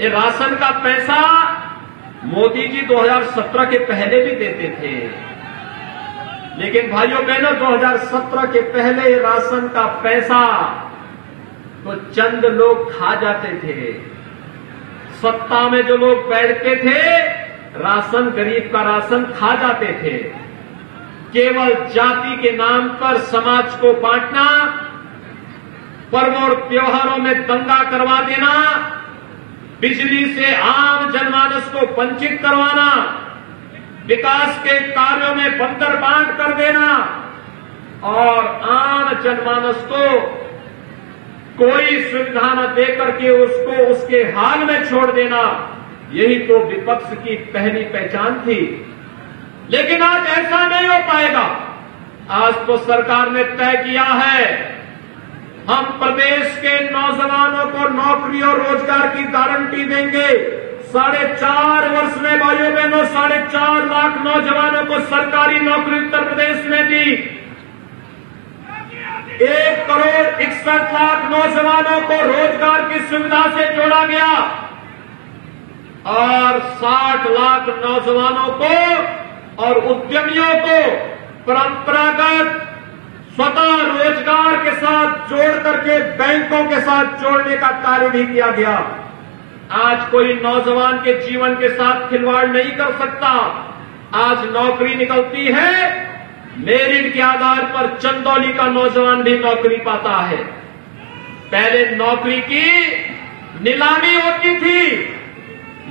ये राशन का पैसा मोदी जी 2017 के पहले भी देते थे, लेकिन भाइयों बहनों 2017 के पहले राशन का पैसा तो चंद लोग खा जाते थे। सत्ता में जो लोग बैठते थे राशन, गरीब का राशन खा जाते थे। केवल जाति के नाम पर समाज को बांटना, पर्व और त्योहारों में दंगा करवा देना, बिजली से आम जनमानस को वंचित करवाना, विकास के कार्यों में बंदर बांट कर देना और आम जनमानस को कोई सुविधा न देकर के उसको उसके हाल में छोड़ देना, यही तो विपक्ष की पहली पहचान थी। लेकिन आज ऐसा नहीं हो पाएगा। आज तो सरकार ने तय किया है, हम प्रदेश के नौजवानों को नौकरी और रोजगार की गारंटी देंगे। 4.5 वर्ष में भाइयों बहनों 4.5 लाख नौजवानों को सरकारी नौकरी उत्तर प्रदेश में दी। 1,61,00,000 नौजवानों को रोजगार की सुविधा से जोड़ा गया और 60 लाख नौजवानों को और उद्यमियों को परंपरागत स्वतः रोजगार के साथ जोड़ करके बैंकों के साथ जोड़ने का कार्य भी किया गया। आज कोई नौजवान के जीवन के साथ खिलवाड़ नहीं कर सकता। आज नौकरी निकलती है, मेरिट के आधार पर चंदौली का नौजवान भी नौकरी पाता है। पहले नौकरी की नीलामी होती थी,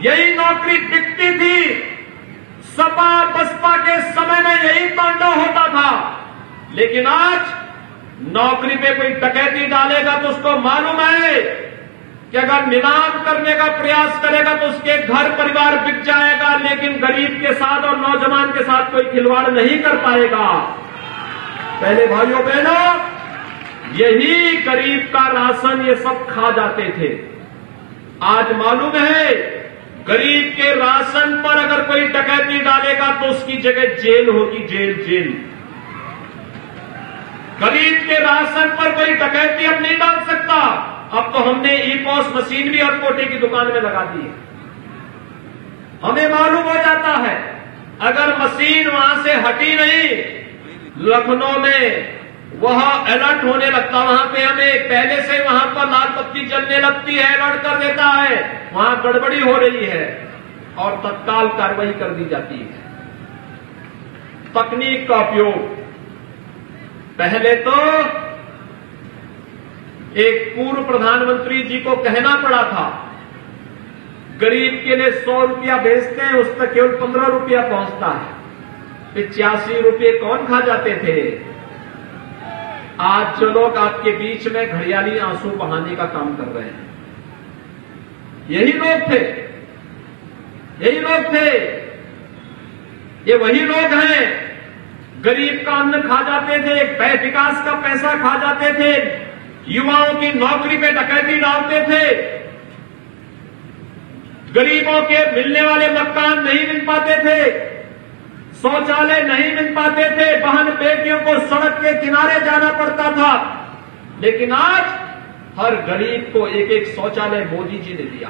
यही नौकरी बिकती थी। सपा बसपा के समय में यही तांडव होता था। लेकिन आज नौकरी पे कोई डकैती डालेगा तो उसको मालूम है कि अगर नीलाम करने का प्रयास करेगा तो उसके घर परिवार बिक जाएगा, लेकिन गरीब के साथ और नौजवान के साथ कोई खिलवाड़ नहीं कर पाएगा। पहले भाइयों बहनों यही गरीब का राशन ये सब खा जाते थे। आज मालूम है गरीब के राशन पर अगर कोई डकैती डालेगा तो उसकी जगह जेल होगी, जेल। गरीब के राशन पर कोई डकैती अब नहीं डाल सकता। अब तो हमने ई-पॉस मशीन भी हर कोटे की दुकान में लगा दी है। हमें मालूम हो जाता है अगर मशीन वहां से हटी नहीं, लखनऊ में वहां अलर्ट होने लगता, वहां पे हमें पहले से वहां पर लाल बत्ती जलने लगती है, अलर्ट कर देता है वहां गड़बड़ी हो रही है और तत्काल कार्रवाई कर दी जाती है। तकनीक का उपयोग, पहले तो एक पूर्व प्रधानमंत्री जी को कहना पड़ा था गरीब के लिए 100 रुपया भेजते हैं, उस तक केवल 15 रुपया पहुंचता है। 85 रुपये कौन खा जाते थे। आज जो लोग आपके बीच में घड़ियाली आंसू बहाने का काम कर रहे हैं, यही लोग थे, ये वही लोग हैं। गरीब का अन्न खा जाते थे, विकास का पैसा खा जाते थे, युवाओं की नौकरी पे डकैती डालते थे, गरीबों के मिलने वाले मकान नहीं मिल पाते थे, शौचालय नहीं मिल पाते थे, बहन बेटियों को सड़क के किनारे जाना पड़ता था। लेकिन आज हर गरीब को एक शौचालय मोदी जी ने दिया,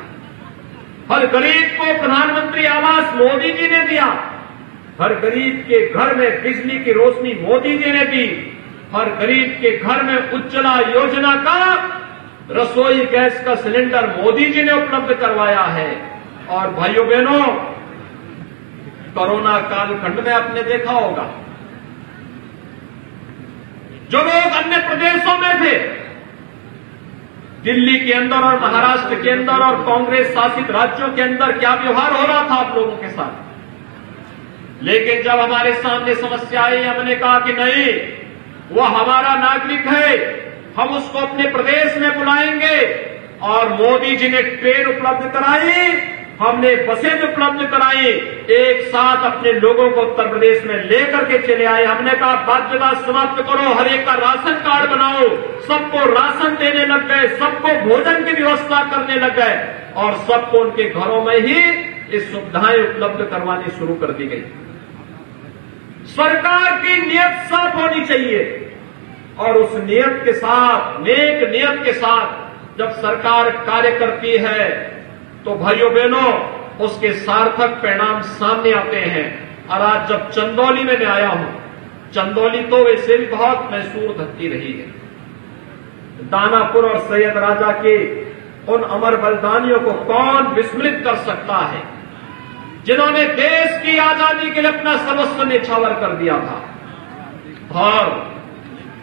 हर गरीब को प्रधानमंत्री आवास मोदी जी ने दिया, हर गरीब के घर में बिजली की रोशनी मोदी जी ने दी, हर गरीब के घर में उज्ज्वला योजना का रसोई गैस का सिलेंडर मोदी जी ने उपलब्ध करवाया है। और भाइयों बहनों कोरोना कालखंड में आपने देखा होगा जो लोग अन्य प्रदेशों में थे, दिल्ली के अंदर और महाराष्ट्र के अंदर और कांग्रेस शासित राज्यों के अंदर क्या व्यवहार हो रहा था आप लोगों के साथ। लेकिन जब हमारे सामने समस्या आई, हमने कहा कि नहीं, वो हमारा नागरिक है, हम उसको अपने प्रदेश में बुलाएंगे। और मोदी जी ने ट्रेन उपलब्ध कराई, हमने बसें उपलब्ध कराई, एक साथ अपने लोगों को उत्तर प्रदेश में लेकर के चले आए। हमने कहा बाध्यता समाप्त करो, हर एक का राशन कार्ड बनाओ, सबको राशन देने लग गए, सबको भोजन की व्यवस्था करने लग गए और सबको उनके घरों में ही ये सुविधाएं उपलब्ध करवानी शुरू कर दी गई। सरकार की नियत साफ होनी चाहिए और उस नियत के साथ, नेक नियत के साथ जब सरकार कार्य करती है तो भाइयों बहनों उसके सार्थक परिणाम सामने आते हैं। और आज जब चंदौली में मैं आया हूं, चंदौली तो वैसे भी बहुत मैसूर धरती रही है। दानापुर और सैयद राजा के उन अमर बलिदानियों को कौन विस्मृत कर सकता है, जिन्होंने देश की आजादी के लिए अपना सर्वस्व न्यौछावर कर दिया था। और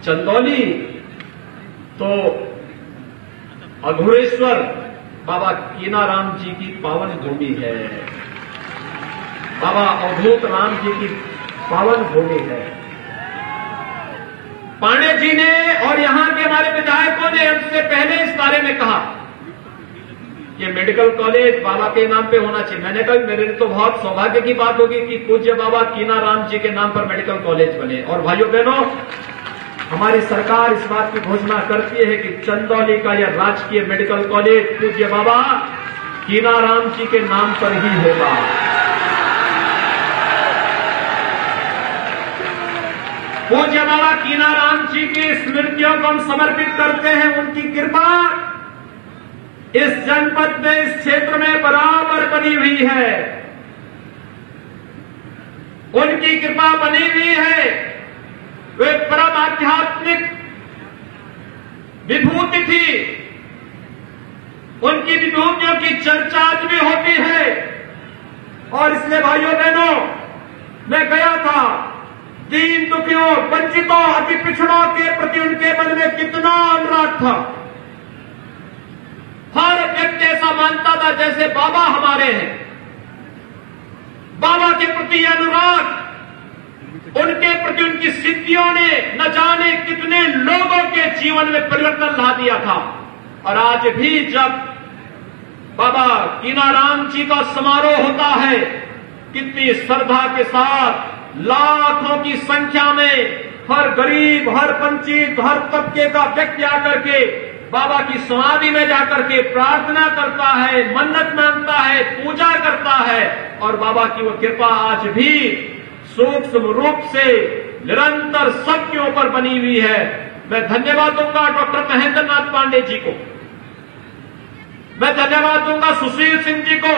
चंदौली तो अघोरेश्वर बाबा कीनाराम जी की पावन भूमि है, बाबा अवधूत राम जी की पावन भूमि है। पांडे जी ने और यहां के हमारे विधायकों ने हमसे पहले इस बारे में कहा कि मेडिकल कॉलेज बाबा के नाम पे होना चाहिए। मैंने कहा मेरे लिए तो बहुत सौभाग्य की बात होगी कि पूज्य बाबा कीनाराम जी के नाम पर मेडिकल कॉलेज बने। और भाइयों बहनों, हमारी सरकार इस बात की घोषणा करती है कि चंदौली का यह राजकीय मेडिकल कॉलेज पूज्य बाबा कीनाराम जी के नाम पर ही होगा। पूज्य बाबा कीनाराम जी की स्मृतियों को हम समर्पित करते हैं। उनकी कृपा इस जनपद में, इस क्षेत्र में बराबर बनी हुई है। उनकी कृपा बनी हुई है। वे परम आध्यात्मिक विभूति थी। उनकी विभूतियों की चर्चा आज भी होती है। और इसलिए भाइयों बहनों, मैं गया था, दीन दुखियों, वंचितों, अति पिछड़ों के प्रति उनके मन में कितना अनुराग था। हर व्यक्ति ऐसा मानता था जैसे बाबा हमारे हैं। बाबा के प्रति अनुराग, उनके प्रति उनकी सिद्धियों ने न जाने कितने लोगों के जीवन में परिवर्तन ला दिया था। और आज भी जब बाबा कीनाराम जी का समारोह होता है, कितनी श्रद्धा के साथ लाखों की संख्या में हर गरीब, हर वंचित, हर तबके का व्यक्ति आकर के बाबा की समाधि में जाकर के प्रार्थना करता है, मन्नत मांगता है, पूजा करता है। और बाबा की वो कृपा आज भी सूक्ष्म रूप से निरंतर सबके ऊपर बनी हुई है। मैं धन्यवाद दूंगा डॉक्टर महेंद्र नाथ पांडे जी को, मैं धन्यवाद दूंगा सुशील सिंह जी को,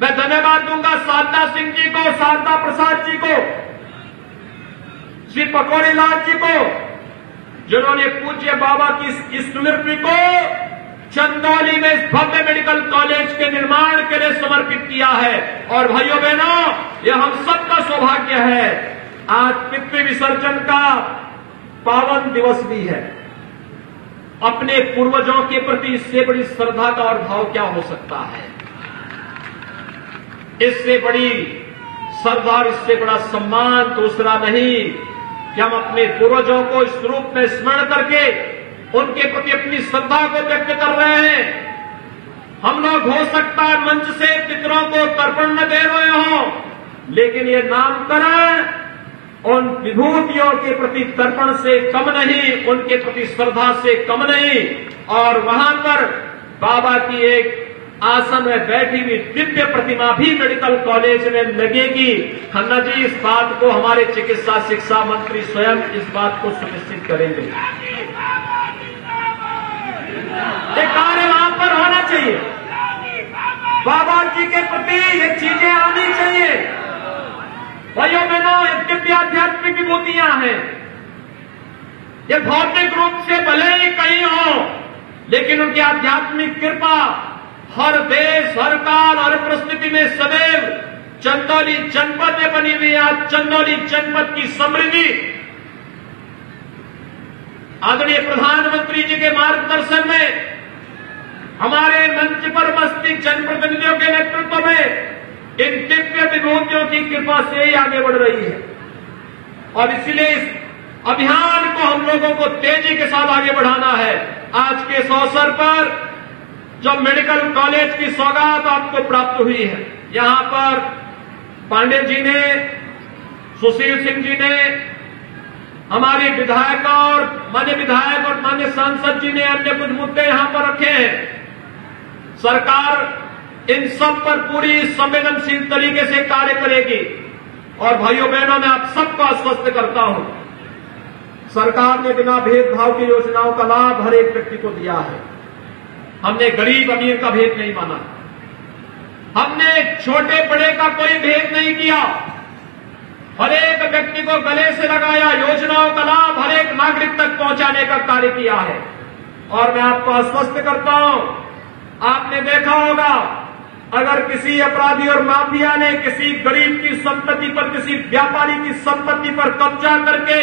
मैं धन्यवाद दूंगा शारदा सिंह जी को, शारदा प्रसाद जी को, श्री पकौड़ी लाल जी को, जिन्होंने पूज्य बाबा की स्मृति को चंदौली में इस भव्य मेडिकल कॉलेज के निर्माण के लिए समर्पित किया है। और भाइयों बहनों, यह हम सबका सौभाग्य है। आज पितृ विसर्जन का पावन दिवस भी है। अपने पूर्वजों के प्रति इससे बड़ी श्रद्धा का और भाव क्या हो सकता है? इससे बड़ी श्रद्धा और इससे बड़ा सम्मान दूसरा नहीं कि हम अपने पूर्वजों को इस रूप में स्मरण करके उनके प्रति अपनी श्रद्धा को व्यक्त कर रहे हैं। हम लोग हो सकता है मंच से पितरों को तर्पण न दे रहे हों, लेकिन ये नामकरण उन विभूतियों के प्रति तर्पण से कम नहीं, उनके प्रति श्रद्धा से कम नहीं। और वहां पर बाबा की एक आसन में बैठी हुई दिव्य प्रतिमा भी मेडिकल कॉलेज में लगेगी। खन्ना जी, इस बात को हमारे चिकित्सा शिक्षा मंत्री स्वयं इस बात को सुनिश्चित करेंगे। ये कार्य वहां पर होना चाहिए। बाबा जी के प्रति ये चीजें आनी चाहिए। भाइयों बहनों, ये दिव्य आध्यात्मिक विभूतियां हैं। ये भौतिक रूप से भले ही कहीं हो, लेकिन उनकी आध्यात्मिक कृपा हर देश, हर काल, हर परिस्थिति में सदैव चंदौली जनपद में बनी हुई। आज चंदौली जनपद की समृद्धि आदरणीय प्रधानमंत्री जी के मार्गदर्शन में, हमारे मंच पर उपस्थित जनप्रतिनिधियों के नेतृत्व में इन दिव्य विभूतियों की कृपा से ही आगे बढ़ रही है। और इसलिए इस अभियान को हम लोगों को तेजी के साथ आगे बढ़ाना है। आज के इस अवसर पर जो मेडिकल कॉलेज की सौगात आपको प्राप्त हुई है, यहां पर पांडे जी ने, सुशील सिंह जी ने, हमारे विधायक और मान्य विधायक और मान्य सांसद जी ने अन्य कुछ मुद्दे यहां पर रखे हैं। सरकार इन सब पर पूरी संवेदनशील तरीके से कार्य करेगी। और भाइयों बहनों, मैं आप सबको आश्वस्त करता हूं, सरकार ने बिना भेदभाव की योजनाओं का लाभ हर एक व्यक्ति को दिया है। हमने गरीब अमीर का भेद नहीं माना, हमने छोटे बड़े का कोई भेद नहीं किया। हर एक व्यक्ति को गले से लगाया, योजनाओं का लाभ हर एक नागरिक तक पहुंचाने का कार्य किया है। और मैं आपको आश्वस्त करता हूं, आपने देखा होगा, अगर किसी अपराधी और माफिया ने किसी गरीब की संपत्ति पर, किसी व्यापारी की संपत्ति पर कब्जा करके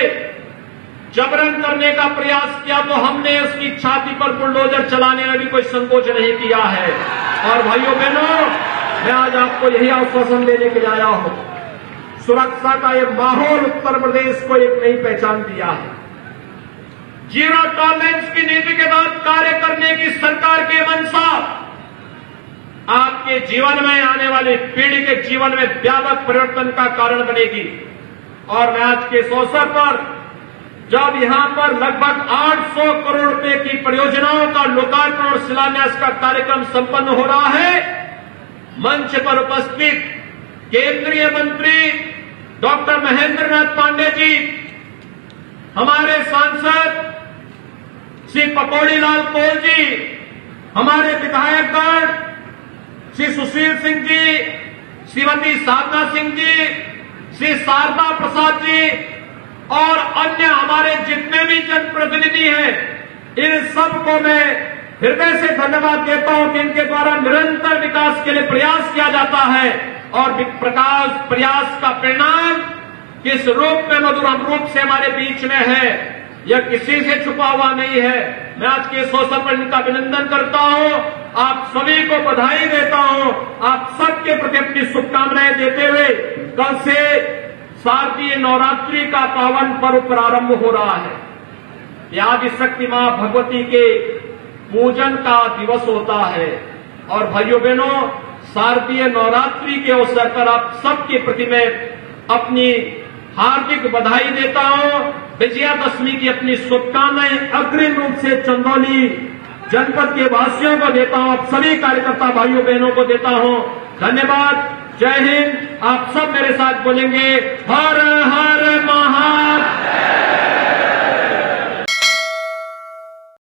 जबरन करने का प्रयास किया तो हमने उसकी छाती पर बुलडोजर चलाने में भी कोई संकोच नहीं किया है। और भाइयों बहनों, मैं आज आपको यही आश्वासन देने के लिए आया हूं, सुरक्षा का यह माहौल उत्तर प्रदेश को एक नई पहचान दिया है। जीरो टॉलरेंस की नीति के तहत कार्य करने की सरकार की मंशा आपके जीवन में, आने वाली पीढ़ी के जीवन में व्यापक परिवर्तन का कारण बनेगी। और मैं आज के इस अवसर पर जब यहां पर लगभग 800 करोड़ रुपए की परियोजनाओं का लोकार्पण और शिलान्यास का कार्यक्रम संपन्न हो रहा है, मंच पर उपस्थित केंद्रीय मंत्री डॉक्टर महेंद्र नाथ पांडे जी, हमारे सांसद श्री पकौड़ी लाल कोल जी, हमारे विधायकगण श्री सुशील सिंह जी, श्रीमती साधना सिंह जी, श्री शारदा प्रसाद जी और अन्य हमारे जितने भी जनप्रतिनिधि हैं, इन सबको मैं हृदय से धन्यवाद देता हूं कि इनके द्वारा निरंतर विकास के लिए प्रयास किया जाता है। और प्रयास का परिणाम किस रूप में, मधुर रूप से हमारे बीच में है, यह किसी से छुपा हुआ नहीं है। मैं आज के इस अवसर पर इनका अभिनंदन करता हूं, आप सभी को बधाई देता हूं, आप सबके प्रति अपनी शुभकामनाएं देते हुए कल से शारदीय नवरात्रि का पावन पर्व प्रारंभ हो रहा है। यह आदिशक्ति मां भगवती के पूजन का दिवस होता है। और भाइयों बहनों, शारदीय नवरात्रि के अवसर पर आप सबके प्रति मैं अपनी हार्दिक बधाई देता हूं, विजयादशमी की अपनी शुभकामनाएं अग्रिम रूप से चंदौली जनपद के वासियों को देता हूं, आप सभी कार्यकर्ता भाइयों बहनों को देता हूं। धन्यवाद, जय हिंद। आप सब मेरे साथ बोलेंगे हर हर महा